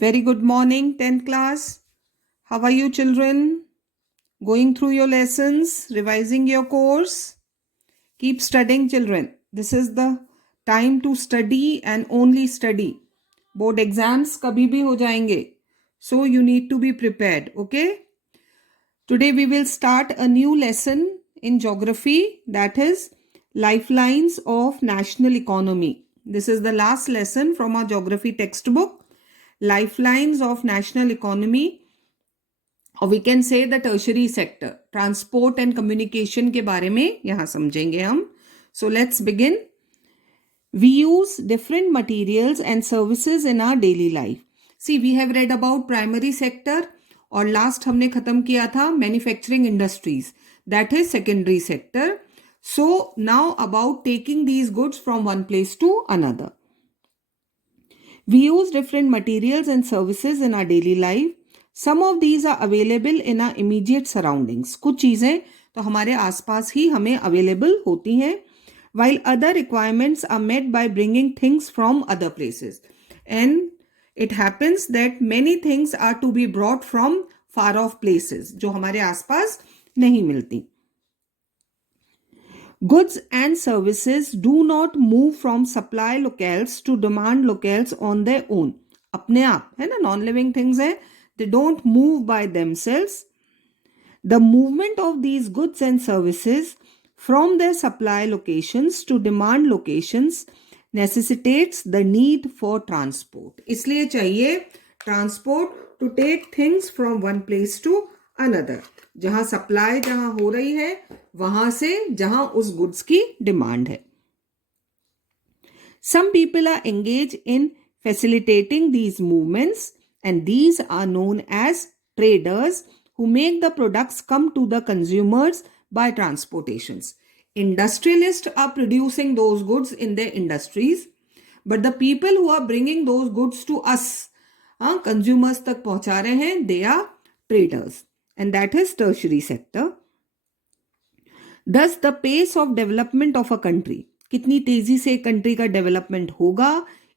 Very good morning, 10th class. How are you, children? Going through your lessons, revising your course? Keep studying, children. This is the time to study and only study. Board exams kabhi bhi ho jayenge. So you need to be prepared, okay? Today we will start a new lesson in geography, that is Lifelines of National Economy. This is the last lesson from our geography textbook, Lifelines of National Economy, or we can say the tertiary sector. Transport and communication के बारे में यहाँ समझेंगे हम. So let's begin. We use different materials and services in our daily life. See, we have read about primary sector और last हमने खत्म किया था manufacturing industries. That is secondary sector. So now about taking these goods from one place to another. We use different materials and services in our daily life. Some of these are available in our immediate surroundings. कुछ चीज़ें तो हमारे आसपास ही हमें available होती हैं, while other requirements are met by bringing things from other places. And it happens that many things are to be brought from far off places, जो हमारे आसपास नहीं मिलती. Goods and services do not move from supply locales to demand locales on their own. अपने आप है ना, non-living things है, they don't move by themselves. The movement of these goods and services from their supply locations to demand locations necessitates the need for transport. इसलिए चाहिए transport to take things from one place to another. जहां supply जहां हो रही है वहां से जहां उस गुड्स की डिमांड है. Some people are engaged in facilitating these movements, and these are known as traders who make the products come to the consumers by transportations. Industrialists are producing those goods in their industries, but the people who are bringing those goods to us, consumers तक पहुंचा रहे हैं, they are traders, and that is tertiary sector. Thus, the pace of development of a country, कितनी तेजी से country का development होगा,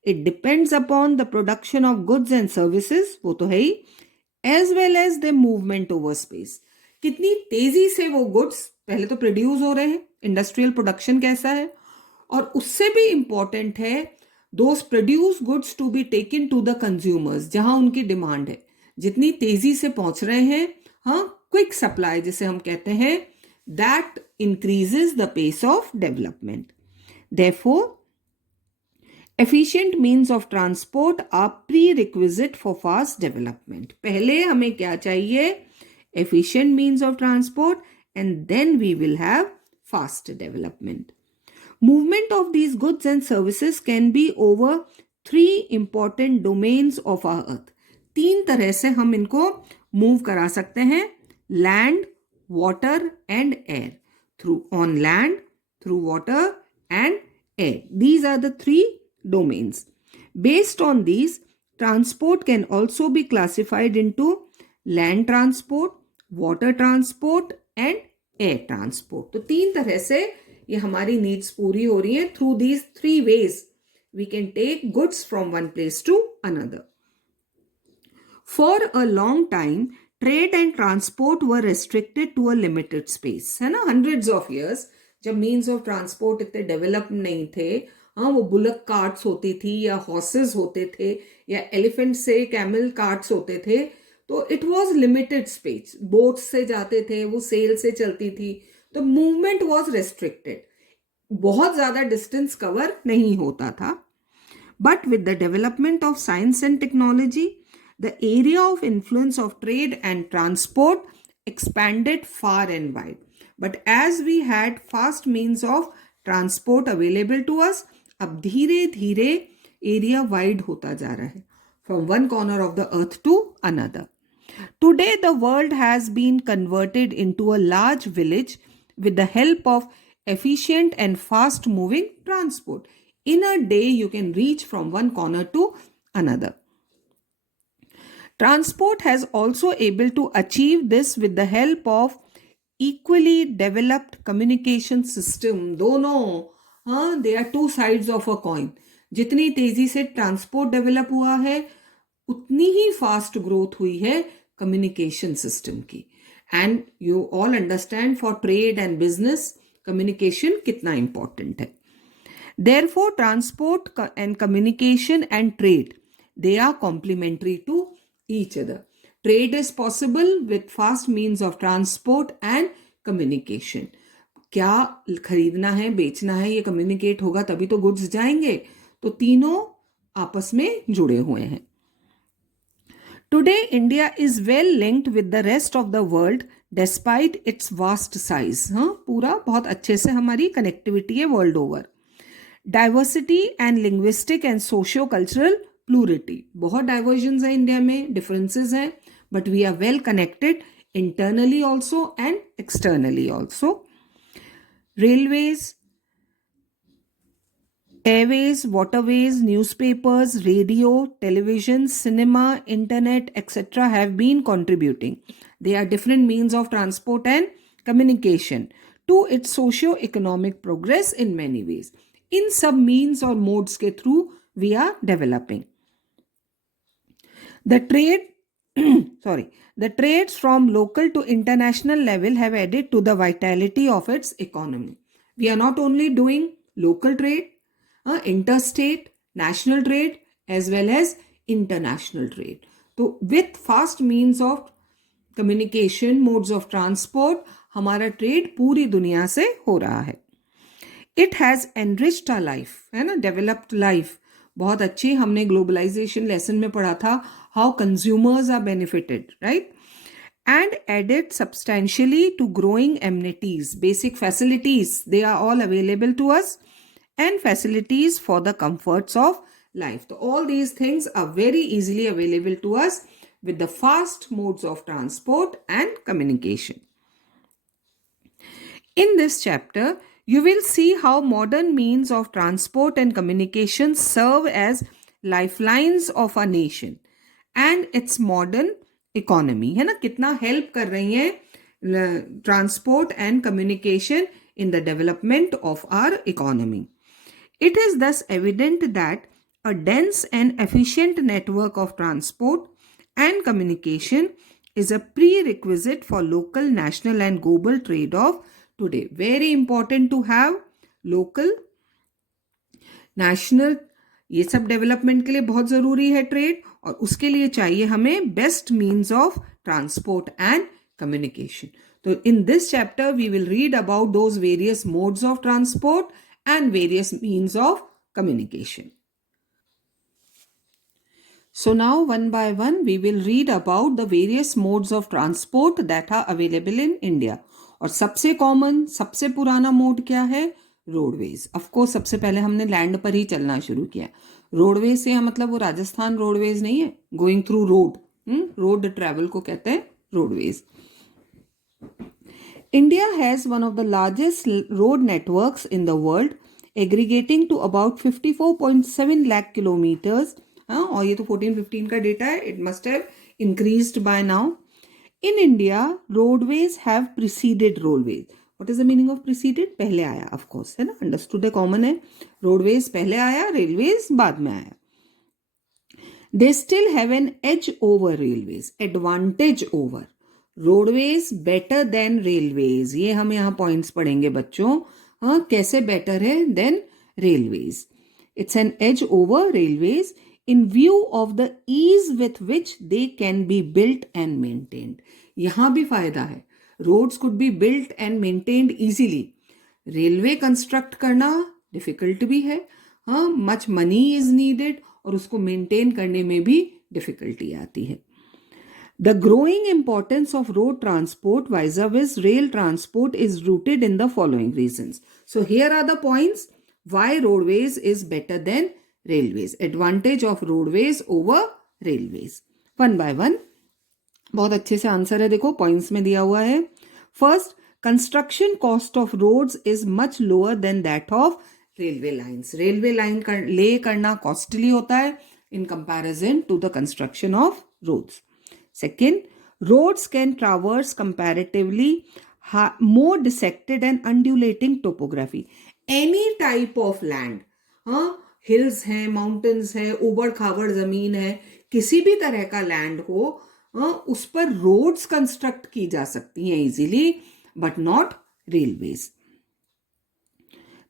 it depends upon the production of goods and services, वो तो है ही, as well as the movement over space. कितनी तेजी से वो गुड्स पहले तो प्रोड्यूस हो रहे हैं, इंडस्ट्रियल प्रोडक्शन कैसा है, और उससे भी इंपॉर्टेंट है those produce goods to be taken to the consumers, जहां उनकी डिमांड है, जितनी तेजी से पहुंच रहे हैं, हाँ, क्विक सप्लाई जिसे हम कहते हैं, that increases the pace of development. Therefore, efficient means of transport are prerequisite for fast development. पहले हमें क्या चाहिए? Efficient means of transport, and then we will have fast development. Movement of these goods and services can be over three important domains of our earth. तीन तरह से हम इनको move करा सकते हैं: land, water and air. On land, through water and air. These are the three domains. Based on these, transport can also be classified into land transport, water transport and air transport. तो तीन तरह से ये हमारी needs पूरी हो रही हैं. Through these three ways, we can take goods from one place to another. For a long time, trade and transport were restricted to a limited space, है ना. हंड्रेड्स ऑफ इयर्स जब मीन्स ऑफ ट्रांसपोर्ट इतने develop नहीं थे, हाँ, वो bullock carts होती थी या हॉर्सेस होते थे या एलिफेंट से कैमल कार्ट्स होते थे, तो it was limited space. Boat से जाते थे, वो सेल से चलती थी, तो मूवमेंट वाज रेस्ट्रिक्टेड, बहुत ज्यादा डिस्टेंस कवर नहीं होता था. But with the development of science and technology, the area of influence of trade and transport expanded far and wide. But as we had fast means of transport available to us, अब धीरे धीरे area wide होता जा रहा है, from one corner of the earth to another. Today the world has been converted into a large village with the help of efficient and fast moving transport. In a day you can reach from one corner to another. Transport has also able to achieve this with the help of equally developed communication system. दोनों, हाँ, they are two sides of a coin. जितनी तेजी से transport develop हुआ है, उतनी ही fast growth हुई है कम्युनिकेशन सिस्टम की. And you all understand for trade and business communication कितना इंपॉर्टेंट है. Therefore, transport and communication and trade, they are complementary to each other. Trade is possible with fast means of transport and communication. क्या खरीदना है, बेचना है, ये communicate होगा तभी तो गुड्स जाएंगे. तो तीनों आपस में जुड़े हुए हैं. Today, India is well linked with the rest of the world despite its vast size. हाँ, पूरा बहुत अच्छे से हमारी कनेक्टिविटी है world over. Diversity and linguistic and socio cultural plurality, बहुत डाइवर्जन्स है इंडिया में, डिफरेंसेस हैं, but we are well connected internally also and externally also. Railways, airways, waterways, newspapers, radio, television, cinema, internet, etc. have been contributing. They are different means of transport and communication to its socio-economic progress in many ways. In सब means और modes के through we are developing. The trades from local to international level have added to the vitality of its economy. We are not only doing local trade, interstate, national trade as well as international trade. So with fast means of communication, modes of transport, हमारा trade पूरी दुनिया से हो रहा है. It has enriched our life, है ना, developed life. बहुत अच्छी, हमने ग्लोबलाइजेशन लेसन में पढ़ा था how consumers are benefited, right. And added substantially to growing amenities, basic facilities, they are all available to us, and facilities for the comforts of life. So all these things are very easily available to us with the fast modes of transport and communication. In this chapter, you will see how modern means of transport and communication serve as lifelines of a nation and its modern economy. है ना, कितना help कर रही हैं transport and communication in the development of our economy. It is thus evident that a dense and efficient network of transport and communication is a prerequisite for local, national and global trade of today. Very important to have local, national, ये सब development के लिए बहुत ज़रूरी है trade, और उसके लिए चाहिए हमें best means of transport and communication. तो in this chapter we will read about those various modes of transport and various means of communication. So now one by one we will read about the various modes of transport that are available in India. और सबसे common, सबसे पुराना mode क्या है? Roadways. Of course सबसे पहले हमने land पर ही चलना शुरू किया. रोडवेज से मतलब वो राजस्थान रोडवेज नहीं है, going through road, road travel को कहते हैं roadways. India has one of the largest road networks in the world, aggregating to about 54.7 lakh kilometers. और ये तो 14-15 का डेटा है. It must have increased by now. In India, roadways have preceded railways. What is the meaning of preceded? पहले आया, of course, है ना. Understood है, common है. Roadways पहले आया, railways बाद में आया. They still have an edge over railways, advantage over. Roadways better than railways, ये हम यहाँ पॉइंट्स पढ़ेंगे बच्चों. हाँ, कैसे बेटर है than railways? It's an edge over railways in view of the ease with which they can be built and maintained. यहाँ भी फायदा है, roads could be built and maintained easily. Railway construct करना डिफिकल्ट भी है, हाँ, much money is needed, और उसको मेंटेन करने में भी डिफिकल्टी आती है. The growing importance of road transport vis-a-vis rail transport is rooted in the following reasons. So here are the points why roadways is better than railways. Advantage of roadways over railways. One by one. बहुत अच्छे से answer है, देखो points में दिया हुआ है. First, construction cost of roads is much lower than that of railway lines. Railway line lay करना कॉस्टली होता है in comparison to the construction of roads. Second, roads can traverse comparatively more dissected and undulating topography. Any type of land, hills हैं, mountains है, उबड़ खाबड़ जमीन है, किसी भी तरह का लैंड हो, उस पर रोड्स कंस्ट्रक्ट की जा सकती हैं easily, but not railways.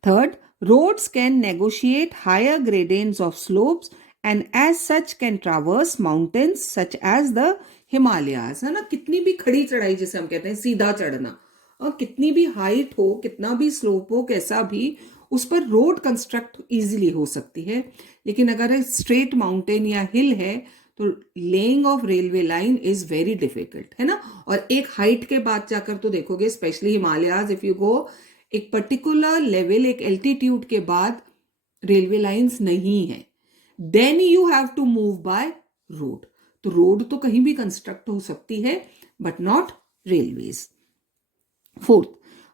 Third, roads can negotiate higher gradients of slopes and as such can traverse mountains such as the Himalayas. है ना, कितनी भी खड़ी चढ़ाई जिसे हम कहते हैं, सीधा चढ़ना, और कितनी भी हाइट हो, कितना भी स्लोप हो, कैसा भी, उस पर रोड कंस्ट्रक्ट इजीली हो सकती है. लेकिन अगर स्ट्रेट माउंटेन या हिल है तो laying of railway line is very difficult, है ना. और एक हाइट के बाद जाकर तो देखोगे, specially Himalayas, if you go, एक पर्टिकुलर लेवल, एक एल्टीट्यूड के बाद रेलवे लाइंस नहीं है, then you have to move by road. तो रोड तो कहीं भी कंस्ट्रक्ट हो सकती है, but not railways. Fourth,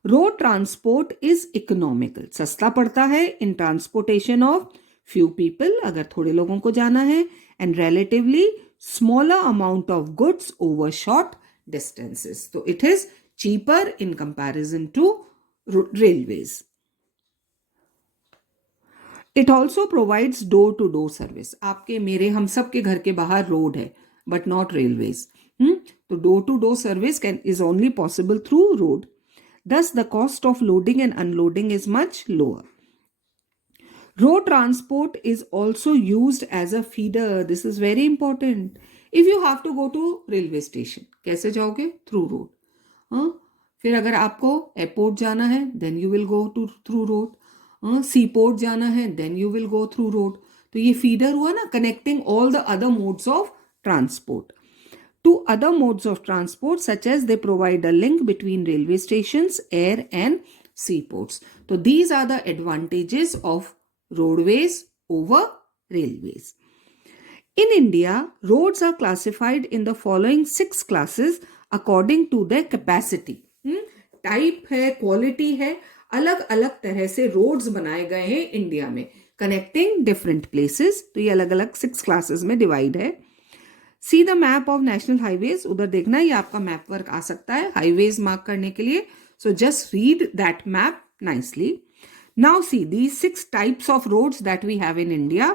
road transport is economical, सस्ता पड़ता है in transportation of few people, अगर थोड़े लोगों को जाना है, and relatively smaller amount of goods over short distances. तो it is cheaper in comparison to railways. It also provides door-to-door service. आपके, मेरे, हम सब के घर के बाहर रोड है, but not railways. तो door-to-door service is only possible through road. Thus, the cost of loading and unloading is much lower. Road transport is also used as a feeder. This is very important. If you have to go to railway station, कैसे जाओगे? Through road. फिर अगर आपको airport जाना है, then you will go to through road. Sea port जाना है, then you will go through road. तो ये फीडर हुआ ना, connecting all the other modes of transport to other modes of transport, such as they provide a link between railway stations, air and sea ports. तो these are the advantages of roadways over railways. In India, roads are classified in the following 6 classes according to their capacity. Type है, quality है, अलग अलग तरह से roads बनाए गए हैं इंडिया में, कनेक्टिंग डिफरेंट प्लेसेस. तो ये अलग अलग 6 क्लासेस में डिवाइड है. See the map of national highways. उधर देखना, ये आपका मैप वर्क आ सकता है हाईवेज मार्क करने के लिए. So just read that map nicely. Now see these 6 types of roads that we have in India.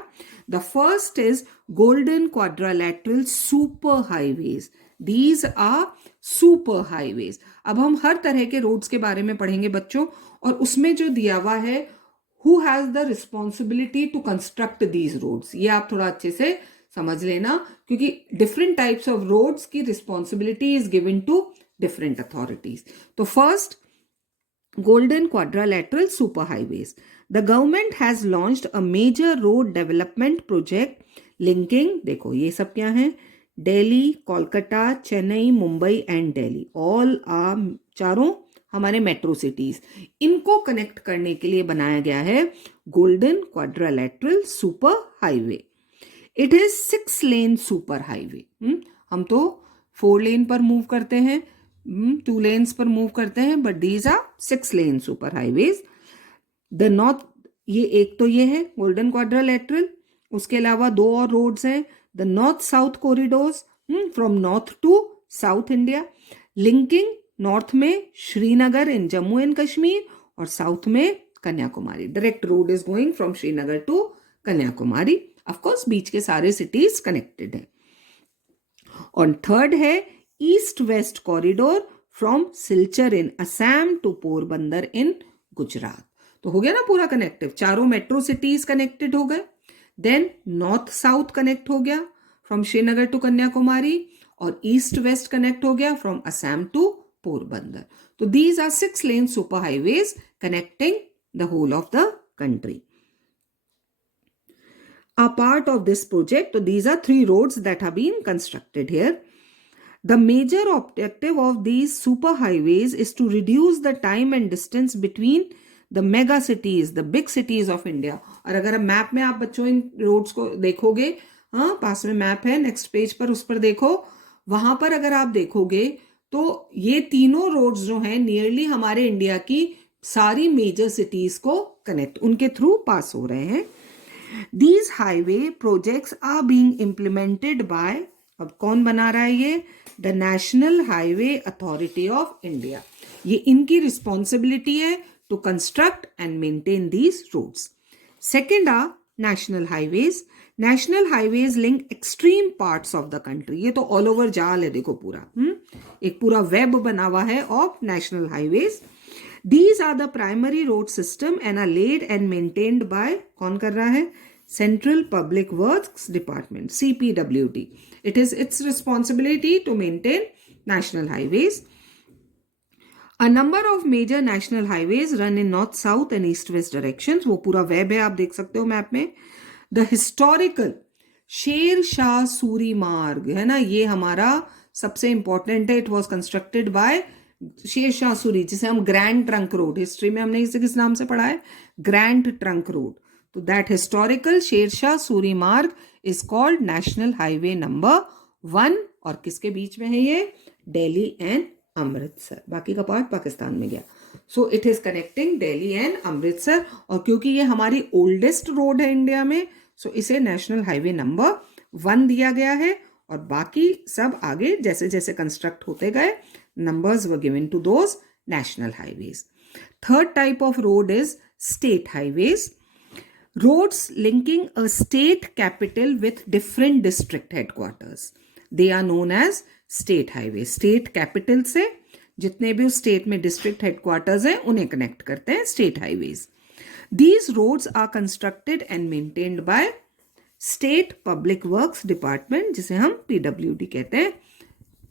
The first is golden quadrilateral super highways. These are super highways. अब हम हर तरह के roads के बारे में पढ़ेंगे बच्चों, और उसमें जो दिया हुआ है, who has the responsibility to construct these roads, ये आप थोड़ा अच्छे से समझ लेना, क्योंकि different types of roads की responsibility is given to different authorities. तो first, Golden Quadrilateral Superhighways. The government has launched a major road development project linking, देखो ये सब क्या है, Delhi, Kolkata, Chennai, Mumbai and Delhi. All are, चारों हमारे मेट्रो सिटीज, इनको कनेक्ट करने के लिए बनाया गया है golden quadrilateral super highway. It is 6 lane super highway. हम तो 4 लेन पर मूव करते हैं, 2 लेन्स पर मूव करते हैं, but these are 6 lane super highways. The north, ये एक तो ये है गोल्डन क्वाड्रिलेटरल, उसके अलावा 2 और रोड्स हैं, the north south corridors from north to south India, linking north में श्रीनगर इन जम्मू एंड कश्मीर और साउथ में Kanyakumari. Direct road is going from Srinagar to Kanyakumari. Of course बीच के सारे सिटीज कनेक्टेड है. और थर्ड है east west corridor from Silchar in Assam to Porbandar in Gujarat. तो हो गया ना पूरा कनेक्टिव, चारों मेट्रो सिटीज कनेक्टेड हो गए. देन नॉर्थ साउथ कनेक्ट हो गया फ्रॉम श्रीनगर टू कन्याकुमारी, और ईस्ट वेस्ट कनेक्ट हो गया फ्रॉम असम टू पोरबंदर. तो these are 6 lane super highways connecting the whole of the country. A part of this project, so these are 3 roads that have been constructed here. The major objective of these super highways is to reduce the time and distance between the mega cities, the big cities of India. और अगर map में आप बच्चों इन roads को देखोगे, हाँ पास में map है, नेक्स्ट पेज पर उस पर देखो, वहां पर अगर आप देखोगे तो ये तीनों रोड्स जो हैं नियरली हमारे इंडिया की सारी मेजर सिटीज को कनेक्ट, उनके थ्रू पास हो रहे हैं. These highway projects are being implemented by, अब कौन बना रहा है ये, the national highway authority of India. ये इनकी रिस्पॉन्सिबिलिटी है to construct and maintain these roads. Second are national highways. National highways link extreme parts of the country. ये तो all over जाल है देखो पूरा, एक पूरा वेब बना हुआ है of national highways. These are the primary road system and are laid and maintained by, कौन कर रहा है? Central Public Works Department, CPWD. It is its responsibility to maintain national highways. A number of major national highways run in north, south and east, west directions. वो पूरा web है, आप देख सकते हो मैप में. The historical शेर शाह सूरी मार्ग है ना, ये हमारा सबसे इंपॉर्टेंट है. It was constructed by Sher Shah Suri, जिसे हम ग्रैंड ट्रंक रोड, हिस्ट्री में हमने इसे किस नाम से पढ़ा है? Grand trunk road. तो दैट हिस्टोरिकल शेर शाह सूरी मार्ग is called national highway number 1. और किसके बीच में है ये? दिल्ली एंड अमृतसर. बाकी का पार्ट पाकिस्तान में गया. So it is connecting Delhi and Amritsar. और क्योंकि ये हमारी ओल्डेस्ट रोड है इंडिया में, सो इसे नेशनल हाईवे नंबर 1 दिया गया है. और बाकी सब आगे जैसे जैसे कंस्ट्रक्ट होते गए, numbers were given to those national highways. Third type of road is state highways. Roads linking a state capital with different district headquarters. They are known as state highways. State capital से जितने भी उस state में district headquarters हैं उन्हें connect करते हैं state highways. These roads are constructed and maintained by State Public Works Department, जिसे हम PWD कहते हैं,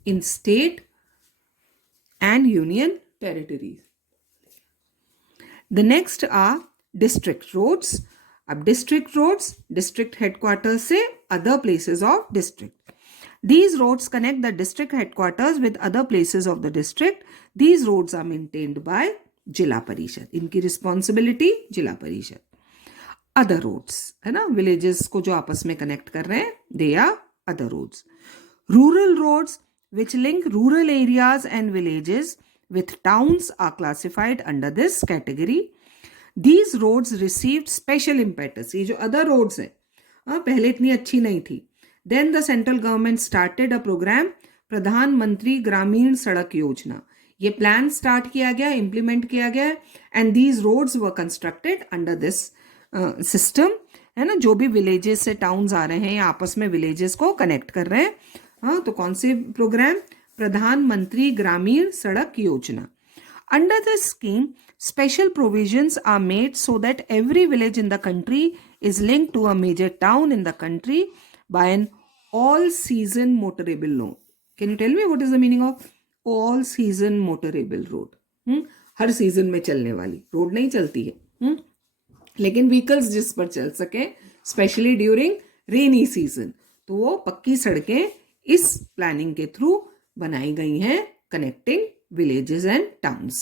in state and union territories. The next are district roads. अब district roads, district headquarters से other places of district. These roads connect the district headquarters with other places of the district. These roads are maintained by जिला परिषद. इनकी responsibility जिला परिषद. Other roads है ना, villages को जो आपस में connect कर रहे हैं, they are other roads. Rural roads which link rural areas and villages with towns are classified under this category. These roads received special impetus. ये जो other roads हैं, पहले इतनी अच्छी नहीं थी. Then the central government started a program, प्रधानमंत्री ग्रामीण सड़क योजना. ये प्लान स्टार्ट किया गया, इम्प्लीमेंट किया गया, and these roads were constructed under this system. है ना, जो भी विलेजेस से टाउन्स आ रहे हैं या आपस में विलेजेस को कनेक्ट कर रहे हैं. हाँ, तो कौन से प्रोग्राम? प्रधानमंत्री ग्रामीण सड़क योजना. Under this scheme, special provisions are made so that every village in the country is linked to a major town in the country by an all-season motorable road. Can you tell me what is the meaning of all-season motorable road? Her season में चलने वाली road नहीं चलती है, लेकिन vehicles जिस पर चल सके, स्पेशली ड्यूरिंग रेनी सीजन, तो वो पक्की सड़कें इस प्लानिंग के थ्रू बनाई गई हैं, connecting villages and towns.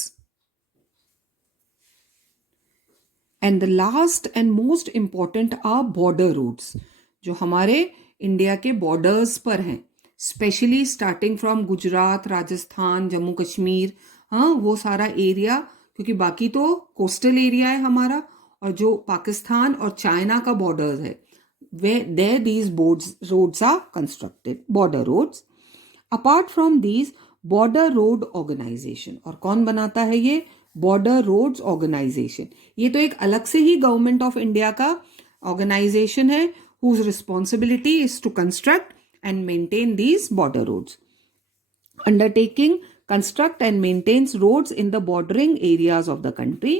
And the last and most important are border roads, जो हमारे इंडिया के बॉर्डर्स पर हैं, specially starting from Gujarat, Rajasthan, Jammu Kashmir, हाँ वो सारा एरिया, क्योंकि बाकी तो कोस्टल एरिया है हमारा, और जो पाकिस्तान और चाइना का बॉर्डर्स है, there these roads are constructed, border roads. Apart from these, border road organisation, और कौन बनाता है ये? Border roads organisation. ये तो एक अलग से ही गवर्नमेंट ऑफ इंडिया का ऑर्गेनाइजेशन है, whose responsibility is to construct and maintain these border roads. Undertaking construct and maintenance roads in the bordering areas of the country.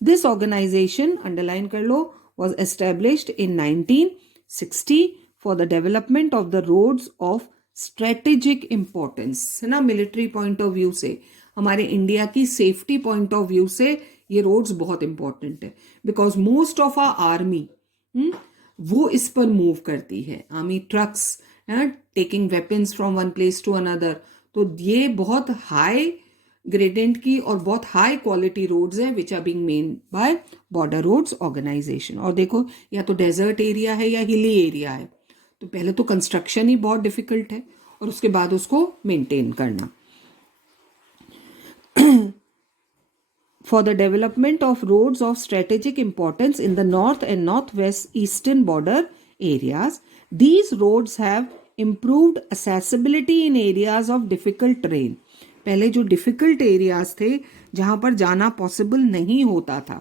This organisation, underline कर लो, was established in 1960 for the development of the roads of strategic importance, है ना, military point of view से, हमारे India की safety point of view से ये roads बहुत इंपॉर्टेंट है, because most of our army वो इस पर मूव करती है, army trucks taking weapons from one place to another. तो ये बहुत हाई ग्रेडेंट की और बहुत हाई क्वालिटी रोड्स हैं which are being made by border roads organisation. और देखो, या तो डेजर्ट एरिया है या हिली एरिया है, तो पहले तो कंस्ट्रक्शन ही बहुत डिफिकल्ट है और उसके बाद उसको मेंटेन करना. For the development of roads of strategic importance in the north and northwest eastern border areas, these roads have improved accessibility in areas of difficult terrain. पहले जो difficult areas थे जहां पर जाना possible नहीं होता था,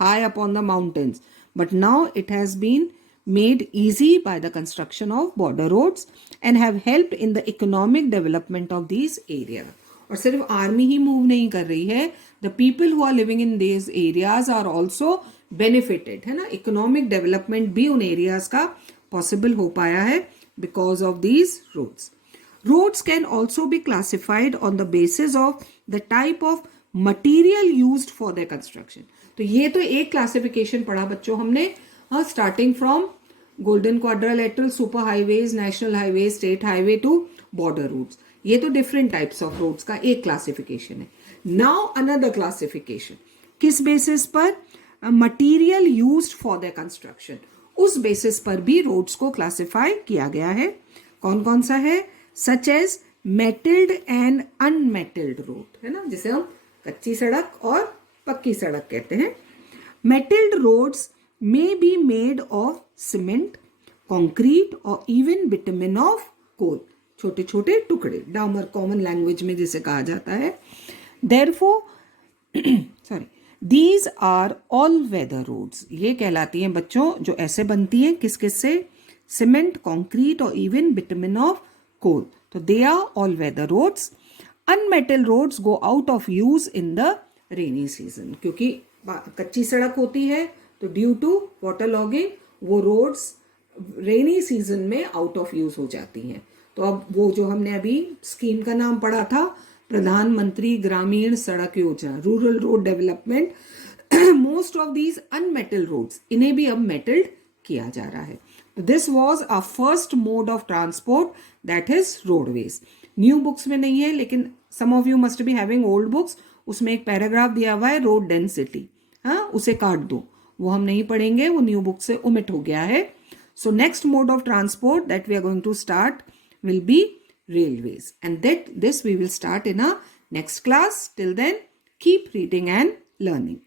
high up on the mountains, but now it has been made easy by the construction of border roads and have helped in the economic development of these areas. और सिर्फ army ही move नहीं कर रही है, the people who are living in these areas are also benefited, है ना. Economic development भी उन एरियाज का पॉसिबल हो पाया है because of these roads. Roads can also be classified on the basis of the type of material used for their construction. तो ये तो एक क्लासिफिकेशन पढ़ा बच्चों हमने, हाँ, starting from golden quadrilateral, super highways, national highway, state highway to border routes. ये तो डिफरेंट टाइप्स ऑफ रोड्स का एक क्लासिफिकेशन है. नाउ अनदर क्लासिफिकेशन, किस बेसिस पर? Material used for the construction. उस बेसिस पर भी रोड्स को क्लासिफाई किया गया है. कौन कौन सा है? Such as metalled and unmetalled road, है ना, जिसे हम कच्ची सड़क और पक्की सड़क कहते हैं. Metalled roads may be made of cement, concrete or even bitumen of coal. छोटे छोटे टुकड़े, डामर कॉमन लैंग्वेज में जिसे कहा जाता है. Therefore, sorry, these are all weather roads. ये कहलाती हैं बच्चों जो ऐसे बनती हैं, किस किस से? सीमेंट, कंक्रीट और इवन बिटुमेन ऑफ कोल. तो they are all weather roads. Unmetalled roads go out of use in the rainy season. क्योंकि कच्ची सड़क होती है तो ड्यू टू वाटर लॉगिंग वो रोड्स रेनी सीजन में आउट ऑफ यूज हो जाती हैं. तो अब वो जो हमने अभी स्कीम का नाम पढ़ा था, प्रधानमंत्री ग्रामीण सड़क योजना, rural road development, most of these unmetalled roads, इन्हें भी अब मेटल्ड किया जा रहा है. This was a first mode of transport, that is roadways. New books में नहीं है, लेकिन some of you must be having old books. उसमें एक पैराग्राफ दिया हुआ है रोड डेंसिटी, हाँ, उसे काट दो, वो हम नहीं पढ़ेंगे, वो न्यू बुक से ओमिट हो गया है. So next mode of transport that we are going to start will be railways, and that this we will start in our next class. Till then, keep reading and learning.